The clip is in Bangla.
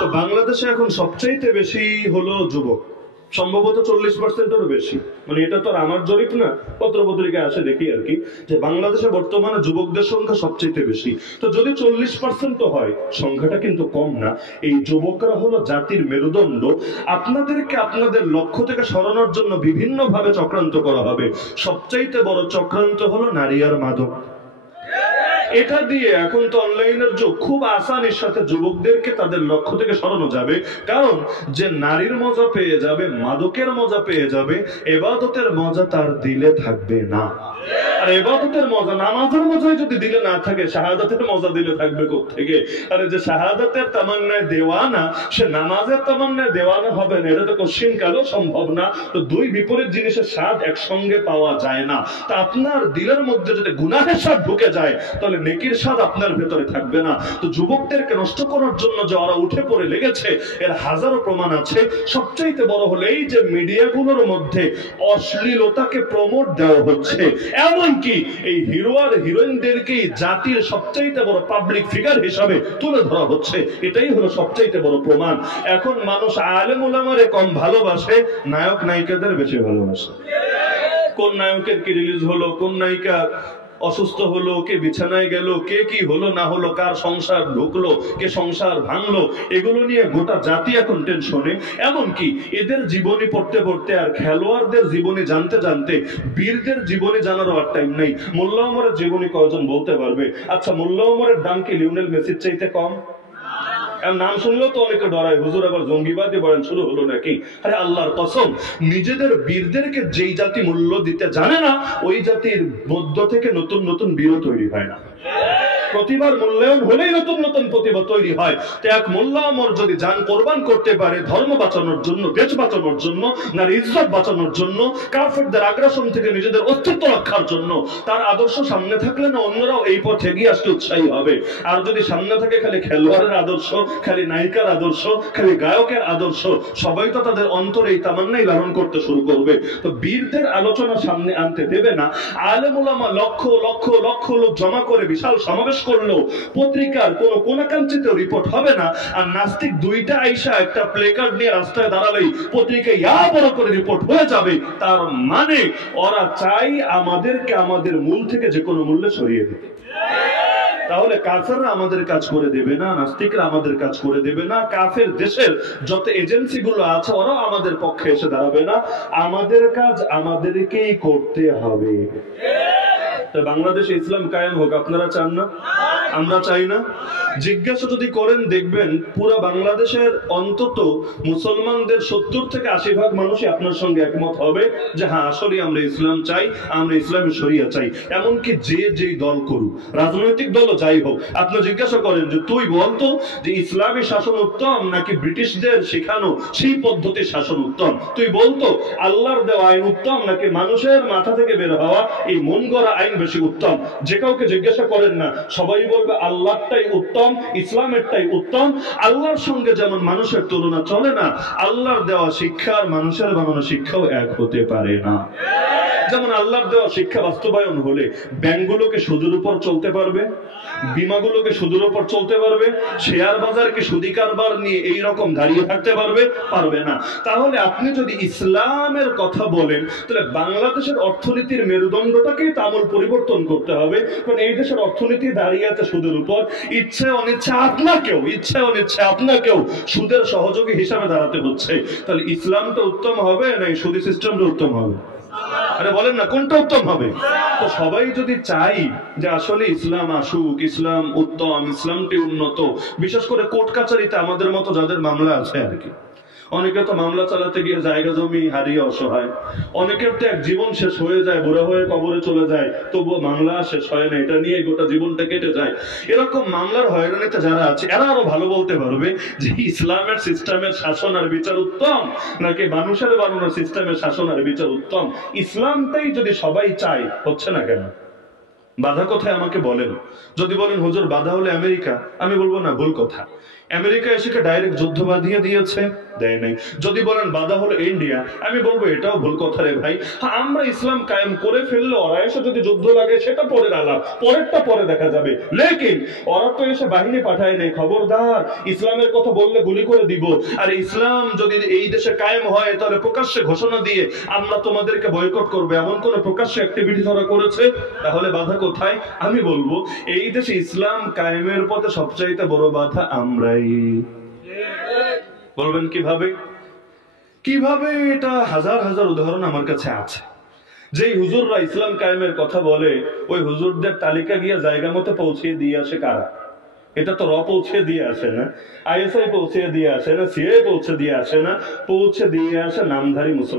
তো বাংলাদেশে এখন সবচাইতে বেশি হলো যুবক, সম্ভবত 40%-এরও বেশি। মানে এটা তো আর আমার জরিপ না, পত্রপত্রিকায় আসে দেখি আর কি, যে বাংলাদেশে বর্তমানে যুবকদের সংখ্যা সবচেয়ে বেশি। তো যদি 40% হয়, সংখ্যাটা কিন্তু কম না। এই যুবকরা হলো জাতির মেরুদণ্ড। আপনাদেরকে আপনাদের লক্ষ্য থেকে সরানোর জন্য বিভিন্ন ভাবে চক্রান্ত করা হবে। সবচাইতে বড় চক্রান্ত হলো নারী আর মাদক। এটা দিয়ে এখন তো অনলাইনের যুগ, খুব আসানির সাথে যুবকদেরকে তাদের লক্ষ্য থেকে সরানো যাবে। কারণ যে নারীর মজা পেয়ে যাবে, মাদকের মজা পেয়ে যাবে, ইবাদতের মজা তার দিলে থাকবে না। আর ইবাদতের মজা, নামাজের মজাই যদি দিলে না থাকে, শাহাদাতের মজা দিলে থাকবে কোত্থেকে? আরে যে শাহাদাতের তামান্নায় দেওয়ানা, সে নামাজের তামান্নায় দেওয়ানা হবে না, এটা তো কোশ্চিন কালও সম্ভব না। তো দুই বিপরীত জিনিসের স্বাদ একসঙ্গে পাওয়া যায় না। তা আপনার দিলের মধ্যে যদি গুনাহের স্বাদ ঢুকে যায়, তাহলে নেকির স্বাদ আপনার ভেতরে থাকবে না। তো যুবকদেরকে নষ্ট করার জন্য যে ওরা উঠে পড়ে লেগেছে, এর হাজারো প্রমাণ আছে। সবচাইতে বড় হলো এই যে মিডিয়াগুলোর মধ্যে অশ্লীলতাকে প্রমোট দেওয়া হচ্ছে, এমনকি এই হিরো আর হিরোইনদেরকেই জাতির সবচাইতে বড় পাবলিক ফিগার হিসাবে তুলে ধরা হচ্ছে। এটাই হলো সবচাইতে বড় প্রমাণ। এখন মানুষ আলেম উলামারে কম ভালোবাসে, নায়ক নায়িকাদের বেশি ভালোবাসে। কোন নায়কের কি রিলিজ হলো, কোন নায়িকা অসুস্থ হলো, কে বিছানায় গেল, কে কি হলো না হলো, কার সংসার ঢুকলো, কে সংসার ভাঙলো, এগুলো নিয়ে গোটা জাতি এখন টেনশনে। এমনকি এদের জীবনী পড়তে পড়তে আর খেলোয়াড়দের জীবনী জানতে জানতে বীরদের জীবনী জানারও আর টাইম নেই। মোল্লা ওমরের জীবনী কয়জন বলতে পারবে? আচ্ছা, মোল্লা ওমরের দাম কি লিওনেল মেসির চাইতে কম? নাম শুনলেও তো অনেকে ডরায়, হুজুর আবার জঙ্গিবাদী বলেন শুরু হলো নাকি? আরে আল্লাহর কসম, নিজেদের বীরদেরকে যেই জাতি মূল্য দিতে জানে না, ওই জাতির মধ্য থেকে নতুন নতুন বীর তৈরি হয় না। প্রতিবার মূল্যায়ন হলেই নতুন নতুন প্রতিভা তৈরি হয়। তো এক মোল্লা ওমর যদি জান কোরবান করতে পারে ধর্ম বাঁচানোর জন্য, দেশ বাঁচানোর জন্য, নারী ইজ্জত বাঁচানোর জন্য, কাফেরদের আগ্রাসন থেকে নিজেদের অস্তিত্ব রক্ষার জন্য, তার আদর্শ সামনে থাকলে না অন্যরাও এই পথে এগিয়ে আসতে উৎসাহী হবে। আর যদি সামনে থাকে খালি খেলোয়াড়ের আদর্শ, খালি নায়িকার আদর্শ, খালি গায়কের আদর্শ, সবাই তো তাদের অন্তরে এই তামান্নাই লালন করতে শুরু করবে। তো বীরদের আলোচনা সামনে আনতে দেবে না। আলেম ওলামা লক্ষ লক্ষ লক্ষ লোক জমা করে বিশাল সমাবেশ করলো, পত্রিকার কোন কোনাকাঞ্চিত রিপোর্ট হবে না। আর নাস্তিক দুইটা আইসা একটা প্লেকার্ড নিয়ে রাস্তায় দাঁড়ালেই পত্রিকায় ইয়া বড় করে রিপোর্ট হয়ে যাবে। তার মানে ওরা চাই আমাদেরকে আমাদের মূল থেকে যে কোনো মূল্যে সরিয়ে দিতে। তাহলে কাফেররা আমাদের কাজ করে দেবে না, নাস্তিকরা আমাদের কাজ করে দেবে না, কাফের দেশের যত এজেন্সি গুলো আছে ওরাও আমাদের পক্ষে এসে দাঁড়াবে না। আমাদের কাজ আমাদেরকেই করতে হবে। বাংলাদেশে ইসলাম কায়েম হোক আপনারা চান না? আমরা চাই না? জিজ্ঞাসা যদি করেন দেখবেন পুরো বাংলাদেশের অন্তত মুসলমানদের 70-80% মানুষই আপনার সঙ্গে একমত হবে যে হ্যাঁ আসলে আমরা ইসলাম চাই, আমরা ইসলামের শরিয়া চাই। এমনকি যে যেই দল করুক, রাজনৈতিক দলও যাই হোক, আপনি জিজ্ঞাসা করেন যে তুই বলতো যে ইসলামী শাসন উত্তম নাকি ব্রিটিশদের শেখানো সেই পদ্ধতির শাসন উত্তম? তুই বলতো আল্লাহর দেওয়া আইন উত্তম নাকি মানুষের মাথা থেকে বের হওয়া এই মন গড়া আইন বেশি উত্তম? যে কাউকে জিজ্ঞাসা করেন না, সবাই বলবে আল্লাহটাই উত্তম, ইসলামেরটাই উত্তম। আল্লাহর সঙ্গে যেমন মানুষের তুলনা চলে না, আল্লাহর দেওয়া শিক্ষা আর মানুষের বানানো শিক্ষাও এক হতে পারে না। যেমন আল্লাহর দেওয়া শিক্ষা বাস্তবায়ন হলে ব্যাংকগুলোকে সুদের উপর চলতে পারবে, বিমাগুলোকে সুদের উপর চলতে পারবে, শেয়ার বাজারকে সুদি কারবার নিয়ে এই রকম দাঁড়িয়ে থাকতে পারবে? পারবে না। তাহলে আপনি যদি ইসলামের কথা বলেন, তাহলে বাংলাদেশের অর্থনীতির মেরুদণ্ডটাকেই আমূল পরিবর্তন করতে হবে। কারণ এই দেশের অর্থনীতি দাঁড়িয়ে আছে সুদের উপর। ইচ্ছে অনিচ্ছে আপনাকেও সুদের সহযোগী হিসাবে দাঁড়াতে হচ্ছে। তাহলে ইসলামটা উত্তম হবে না এই সুদী সিস্টেমটা উত্তম হবে? আরে বলেন না কোনটা উত্তম হবে? তো সবাই যদি চাই যে আসলে ইসলাম আসুক, ইসলাম উত্তম, ইসলামটি উন্নত, বিশেষ করে কোর্ট কাচারিতে আমাদের মতো যাদের মামলা আছে আর কি, অনেকে তো মামলা চালাতে গিয়ে জায়গা জমি হারিয়ে অসহায়, অনেকের তো এক জীবন শেষ হয়ে যায়, বুড়া হয়ে কবরে চলে যায়, তবুও মামলা শেষ হয় না, এটা নিয়ে গোটা জীবনটা কেটে যায়। এরকম মামলার হয়রানিতে যারা আছে এরা আরো ভালো বলতে পারবে যে ইসলামের সিস্টেমের শাসন আর বিচার উত্তম নাকি মানুষের বানানোর সিস্টেমের শাসন আর বিচার উত্তম। ইসলামটাই যদি সবাই চায়, হচ্ছে না কেন? বাধা কোথায় আমাকে বলেন? যদি বলেন হুজুর বাধা হলে আমেরিকা, আমি বলবো না, ভুল কথা। আমেরিকা এসে ডাইরেক্ট যুদ্ধ বাঁধিয়ে দিয়েছে? দেয় নাই। যদি বলেন বাধা হলো ইন্ডিয়া, আমি বলবো এটাও ভুল কথা রে ভাই। হ্যাঁ, আমরা ইসলাম কায়েম করে ফেললে ওরা এসে যদি যুদ্ধ লাগে সেটা পরের আলাপ, পরেরটা পরে দেখা যাবে। লেকিন ওরা তো এসে বাহিনী পাঠায় নেই, খবরদার ইসলামের কথা বললে গুলি করে দিব। আর ইসলাম যদি এই দেশে কায়েম হয় তাহলে প্রকাশ্যে ঘোষণা দিয়ে আমরা তোমাদেরকে বয়কট করবে, এমন কোন প্রকাশ্যে অ্যাক্টিভিটি ধরা করেছে? তাহলে বাধা কোথায়? আমি বলবো এই দেশে ইসলাম কায়েমের পথে সবচাইতে বড় বাধা আমরাই। বলবেন কিভাবে? কিভাবে? এটা হাজার হাজার উদাহরণ আমার কাছে আছে। যেই হুজুররা ইসলাম কায়েমের কথা বলে ওই হুজুরদের তালিকা গিয়ে জায়গা মতো পৌঁছে দিয়ে আসে কারা? এটা তো পৌঁছে দিয়ে আসে না, আইএসআই পৌঁছে দিয়ে আসে না, সিআই পৌঁছে দিয়ে আসে না, পৌঁছে দিয়ে আসে নামধারী মুসলমান।